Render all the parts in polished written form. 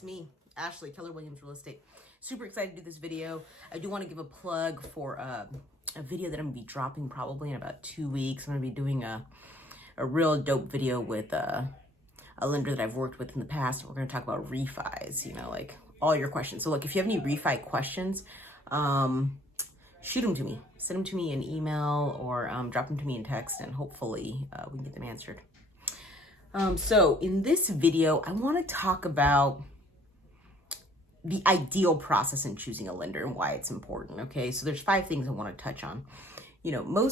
It's me, Ashley, Keller Williams Real Estate. Super excited to do this video. I do want to give a plug for a video that I'm going to be dropping probably in about 2 weeks. I'm going to be doing a real dope video with a lender that I've worked with in the past. We're going to talk about refis, you know, like all your questions. So look, if you have any refi questions, shoot them to me. Send them to me in email or drop them to me in text, and hopefully we can get them answered. So in this video, I want to talk about the ideal process in choosing a lender and why it's important. Okay, so there's 5 things I want to touch on. You know,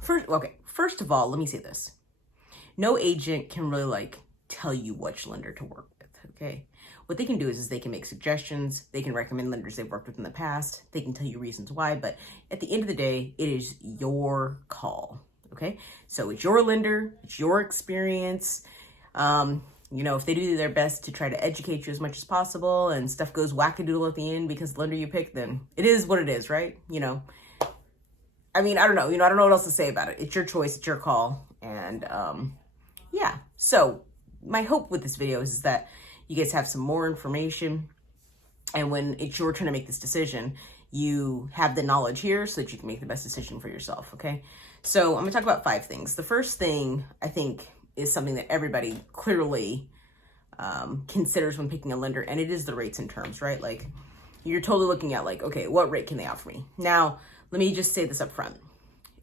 first of all, let me say this. No agent can really tell you which lender to work with. Okay, what they can do is they can make suggestions. They can recommend lenders they've worked with in the past. They can tell you reasons why, but at the end of the day, it is your call. Okay, so it's your lender, it's your experience. You know, if they do their best to try to educate you as much as possible and stuff goes wackadoodle at the end because the lender you pick, then it is what it is, right? You know, I mean, I don't know. You know, I don't know what else to say about it. It's your choice. It's your call. And yeah, so my hope with this video is that you guys have some more information. And when it's your turn to make this decision, you have the knowledge here so that you can make the best decision for yourself, okay? So I'm going to talk about 5 things. The first thing, I think, is something that everybody clearly considers when picking a lender, and it is the rates and terms, right? Like, you're totally looking at okay, what rate can they offer me? Now, let me just say this up front.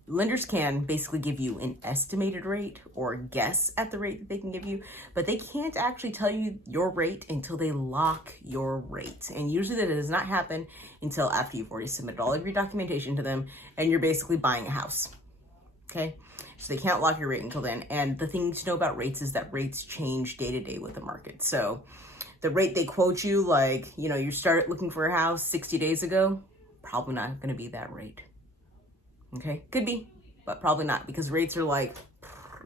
Lenders can basically give you an estimated rate or guess at the rate that they can give you, but they can't actually tell you your rate until they lock your rate. And usually that does not happen until after you've already submitted all of your documentation to them and you're basically buying a house. Okay, so they can't lock your rate until then. And the thing to know about rates is that rates change day to day with the market. So the rate they quote you, you know, you start looking for a house 60 days ago, probably not going to be that rate. Okay, could be, but probably not, because rates are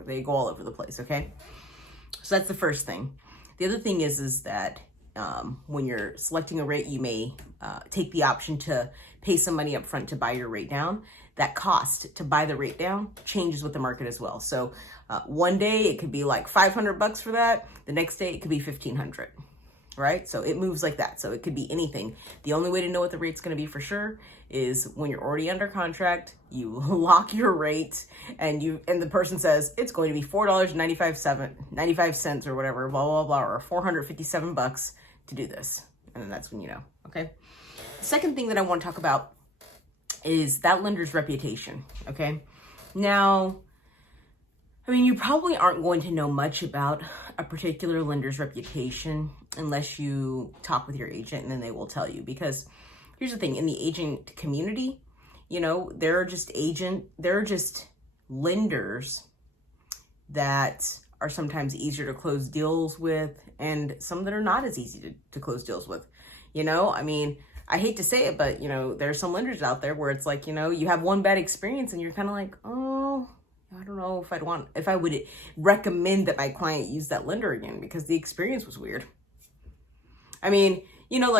they go all over the place. Okay, so that's the first thing. The other thing is that when you're selecting a rate, you may take the option to pay some money up front to buy your rate down. That cost to buy the rate down changes with the market as well. So one day it could be $500 for that. The next day it could be $1,500, right? So it moves like that. So it could be anything. The only way to know what the rate's going to be for sure is when you're already under contract, you lock your rate and the person says it's going to be $4.95 or whatever, blah, blah, blah, or $457 to do this. And then that's when you know, okay? The second thing that I want to talk about is that lender's reputation, okay? Now, I mean, you probably aren't going to know much about a particular lender's reputation unless you talk with your agent, and then they will tell you. Because here's the thing, in the agent community, you know, there are just lenders that are sometimes easier to close deals with, and some that are not as easy to close deals with. You know, I mean, I hate to say it, but, you know, there's some lenders out there where it's you know, you have one bad experience and you're kind of oh, I don't know if I would recommend that my client use that lender again because the experience was weird. I mean, you know,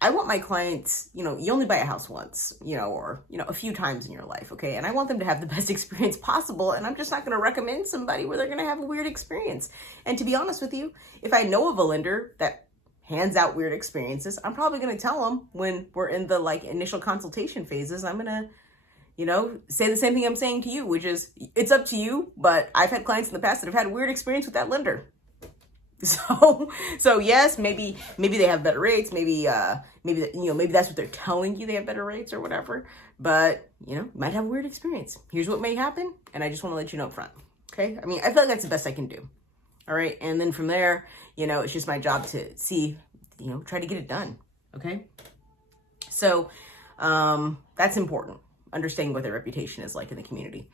I want my clients, you know, you only buy a house once, you know, or, you know, a few times in your life, okay? And I want them to have the best experience possible, and I'm just not going to recommend somebody where they're going to have a weird experience. And to be honest with you, if I know of a lender that hands out weird experiences, I'm probably going to tell them when we're in the initial consultation phases. I'm going to, you know, say the same thing I'm saying to you, which is it's up to you, but I've had clients in the past that have had a weird experience with that lender. So yes, maybe they have better rates, maybe that's what they're telling you, they have better rates or whatever, but you know, might have a weird experience. Here's what may happen, and I just want to let you know up front. Okay? I mean, I feel like that's the best I can do. All right, and then from there, you know, it's just my job to see, you know, try to get it done. Okay, so that's important. Understanding what their reputation is like in the community.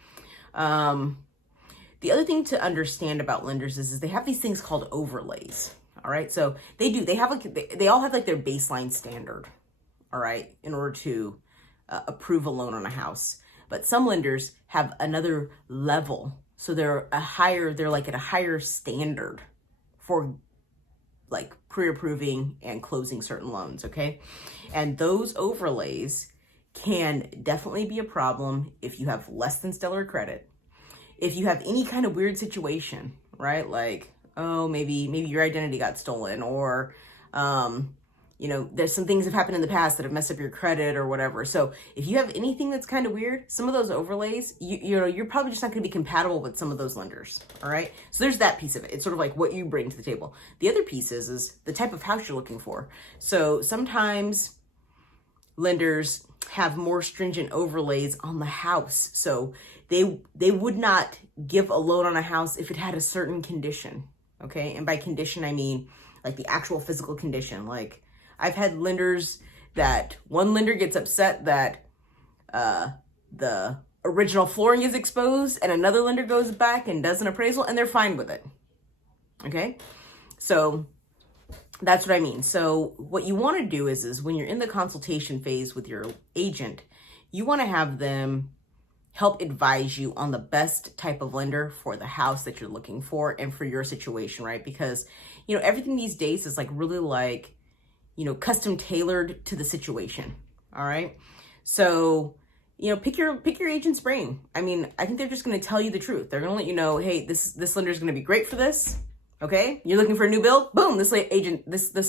The other thing to understand about lenders is they have these things called overlays. All right, so they all have their baseline standard. All right, in order to approve a loan on a house, but some lenders have another level. So they're at a higher standard for pre-approving and closing certain loans, okay? And those overlays can definitely be a problem if you have less than stellar credit. If you have any kind of weird situation, right? Oh, maybe your identity got stolen, or You know, there's some things that have happened in the past that have messed up your credit or whatever. So if you have anything that's kind of weird, some of those overlays, you know, you're probably just not going to be compatible with some of those lenders. All right. So there's that piece of it. It's sort of like what you bring to the table. The other piece is the type of house you're looking for. So sometimes lenders have more stringent overlays on the house. So they would not give a loan on a house if it had a certain condition. Okay. And by condition, I mean like the actual physical condition. Like, I've had lenders that one lender gets upset that the original flooring is exposed and another lender goes back and does an appraisal and they're fine with it. Okay. So that's what I mean. So what you want to do is when you're in the consultation phase with your agent, you want to have them help advise you on the best type of lender for the house that you're looking for and for your situation, right? Because, you know, everything these days is like really like, you know, custom tailored to the situation. All right. So, you know, pick your agent's brain. I mean, I think they're just going to tell you the truth. They're going to let you know, hey, this lender is going to be great for this. Okay. You're looking for a new build. Boom. This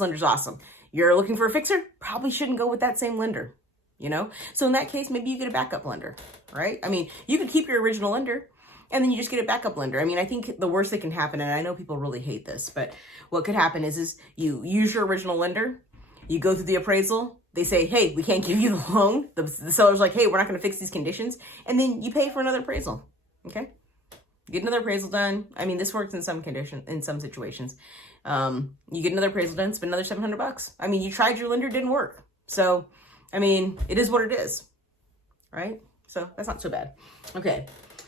lender's awesome. You're looking for a fixer. Probably shouldn't go with that same lender, you know? So in that case, maybe you get a backup lender, right? I mean, you could keep your original lender and then you just get a backup lender. I mean, I think the worst that can happen, and I know people really hate this, but what could happen is you use your original lender. You go through the appraisal, they say, hey, we can't give you the loan. The seller's like, hey, we're not going to fix these conditions. And then you pay for another appraisal. Okay. Get another appraisal done. I mean, this works in some situations. You get another appraisal done, spend another $700. I mean, you tried your lender, didn't work. So, I mean, it is what it is. Right. So that's not so bad. Okay.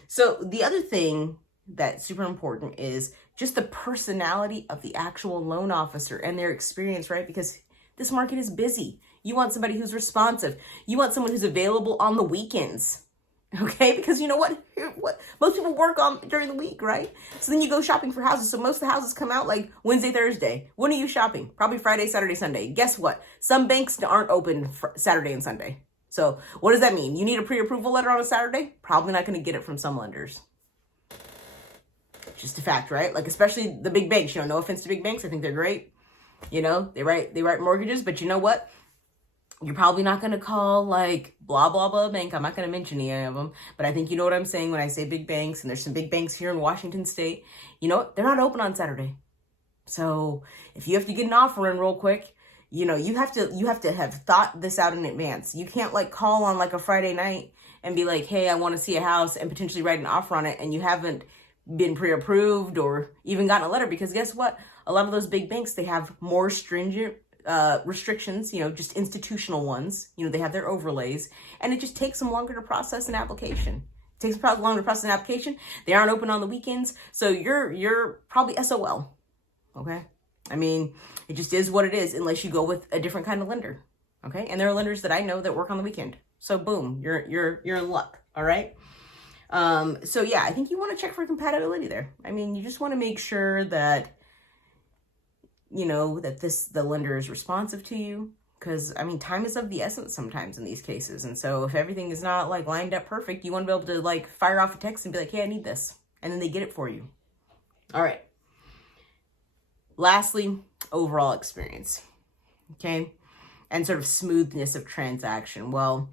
So the other thing that's super important is just the personality of the actual loan officer and their experience, right? Because this market is busy. You want somebody who's responsive. You want someone who's available on the weekends. Okay? Because you know what? Most people work on during the week, right? So then you go shopping for houses. So most of the houses come out like Wednesday, Thursday. When are you shopping? Probably Friday, Saturday, Sunday. Guess what? Some banks aren't open Saturday and Sunday. So what does that mean? You need a pre-approval letter on a Saturday? Probably not going to get it from some lenders. Just a fact, right? Like, especially the big banks. You know, no offense to big banks. I think they're great. You know, they write mortgages, but you know what? You're probably not going to call like blah, blah, blah bank. I'm not going to mention any of them, but I think you know what I'm saying when I say big banks, and there's some big banks here in Washington State. You know what? They're not open on Saturday. So if you have to get an offer in real quick, you know, you have to have thought this out in advance. You can't like call on like a Friday night and be like, hey, I want to see a house and potentially write an offer on it. And you haven't been pre-approved or even gotten a letter, because guess what? A lot of those big banks, they have more stringent restrictions, you know, just institutional ones. You know, they have their overlays, and it just takes them longer to process an application. It takes them longer to process an application. They aren't open on the weekends. So you're probably SOL. Okay. I mean, it just is what it is unless you go with a different kind of lender. Okay. And there are lenders that I know that work on the weekend. So boom, you're in luck. All right. So yeah, I think you want to check for compatibility there. I mean, you just want to make sure that, you know, that the lender is responsive to you. Because, I mean, time is of the essence sometimes in these cases. And so if everything is not like lined up perfect, you want to be able to like fire off a text and be like, hey, I need this. And then they get it for you. All right. Lastly, overall experience. Okay. And sort of smoothness of transaction. Well,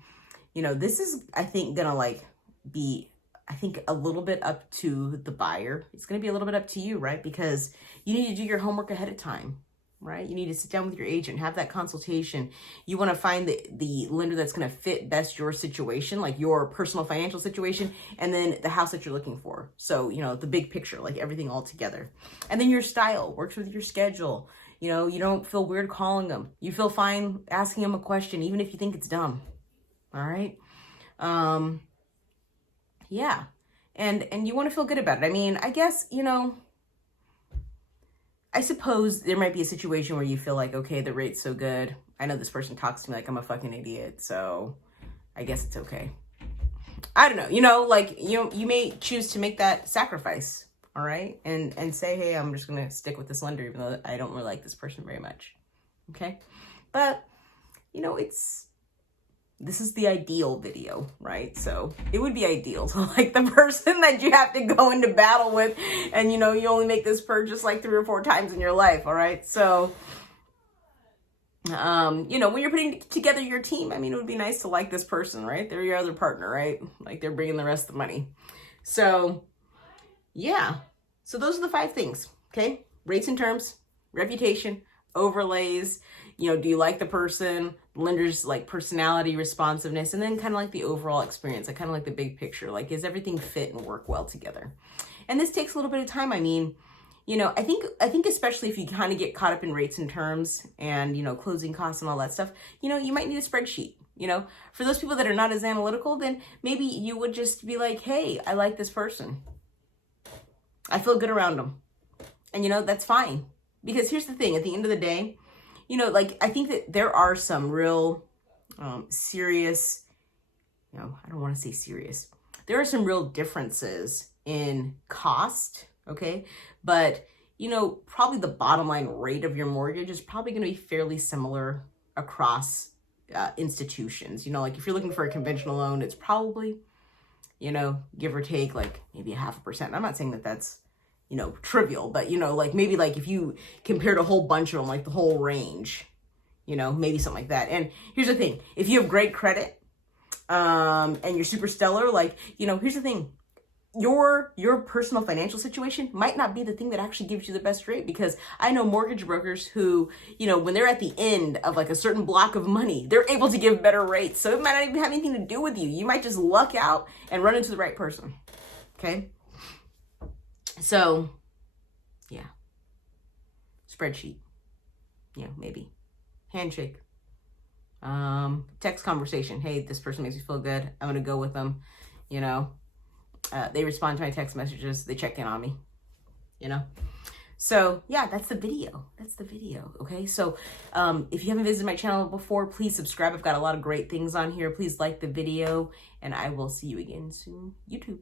you know, this is, I think, going to like be, I think, a little bit up to the buyer. It's going to be a little bit up to you, right? Because you need to do your homework ahead of time, right? You need to sit down with your agent, have that consultation. You want to find the lender that's going to fit best your situation, like your personal financial situation, and then the house that you're looking for. So, you know, the big picture, like everything all together. And then your style works with your schedule. You know, you don't feel weird calling them. You feel fine asking them a question, even if you think it's dumb. All right. Yeah. And you want to feel good about it. I mean, I guess, you know, I suppose there might be a situation where you feel like, okay, the rate's so good. I know this person talks to me like I'm a fucking idiot, so I guess it's okay. I don't know. You know, like, you may choose to make that sacrifice. All right. And say, hey, I'm just going to stick with this lender, even though I don't really like this person very much. Okay. But, you know, this is the ideal video, right? So it would be ideal to like the person that you have to go into battle with, and, you know, you only make this purchase like 3 or 4 times in your life. All right. So You know, when you're putting together your team, I mean, it would be nice to like this person, right? They're your other partner, right? Like they're bringing the rest of the money. So yeah, so those are the 5 things, okay? Rates and terms, reputation, overlays, you know, do you like the person, lender's like personality, responsiveness, and then kind of like the overall experience. I kind of like the big picture, like is everything fit and work well together? And this takes a little bit of time. I mean, you know, I think especially if you kind of get caught up in rates and terms and, you know, closing costs and all that stuff, you know, you might need a spreadsheet. You know, for those people that are not as analytical, then maybe you would just be like, hey, I like this person. I feel good around them. And, you know, that's fine. Because here's the thing, at the end of the day, you know, like, I think that there are some real serious, you know, I don't want to say serious. There are some real differences in cost, okay? But, you know, probably the bottom line rate of your mortgage is probably going to be fairly similar across institutions. You know, like if you're looking for a conventional loan, it's probably, you know, give or take like maybe 0.5%. I'm not saying that that's, you know, trivial, but, you know, like maybe like if you compared a whole bunch of them, like the whole range, you know, maybe something like that. And here's the thing, if you have great credit and you're super stellar, like, you know, here's the thing, your personal financial situation might not be the thing that actually gives you the best rate, because I know mortgage brokers who, you know, when they're at the end of like a certain block of money, they're able to give better rates. So it might not even have anything to do with you. You might just luck out and run into the right person. Okay. So yeah, spreadsheet, you know, maybe handshake, text conversation. Hey, this person makes me feel good. I'm going to go with them. You know, they respond to my text messages. They check in on me, you know? So yeah, that's the video. That's the video. Okay. So, if you haven't visited my channel before, please subscribe. I've got a lot of great things on here. Please like the video and I will see you again soon. YouTube.